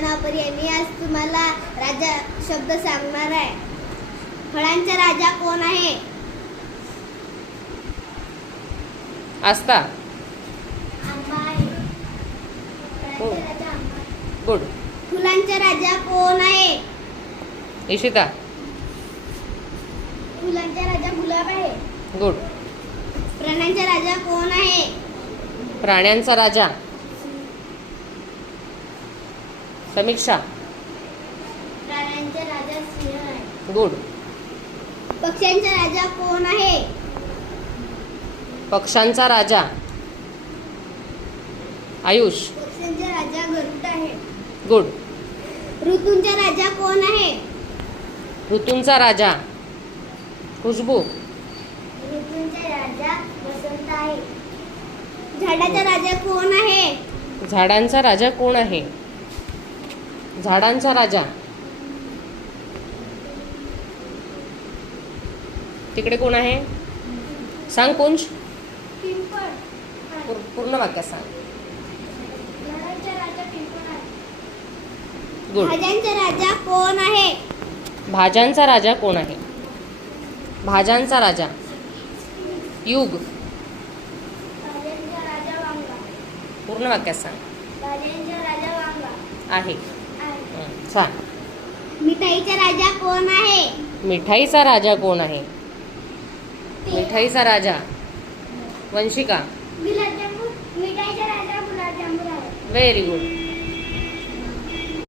माझे नाव परी आहे मी आज तुम्हाला राजा शब्द सांगणार आहे फळांचा राजा कोण आहे? आस्था. आंबा आहे हो. फळांचा राजा आंबा आहे. गुड फुलांचा राजा कोण आहे? इशिता. फुलांचा राजा गुलाब आहे. गुड प्राण्यांचा राजा कोण आहे? प्राण्यांचा राजा. समीक्षा. प्राण्यांचा राजा सिंह आहे. गुड. पक्ष्यांचा राजा कोण आहे? पक्ष्यांचा राजा. आयुष. पक्ष्यांचा राजा गरुड आहे. गुड. ऋतूंचा राजा कोण आहे? ऋतूंचा राजा. खुशबू. ऋतूंचा राजा वसंत आहे. झाडाचा राजा कोण आहे? झाडांचा राजा कोण आहे? झाडांचा राजा. तिकडे कोण आहे? सांग पुंज. पूर्ण वाक्यात सांग. गुड. भाज्यांचा राजा कोण आहे? भाज्यांचा राजा कोण आहे? भाज्यांचा राजा. युग. पूर्ण वाक्यात सांग. आहे. सांग मिठाईचा राजा कोण आहे? मिठाईचा राजा कोण आहे? मिठाईचा राजा. वंशिका. Very good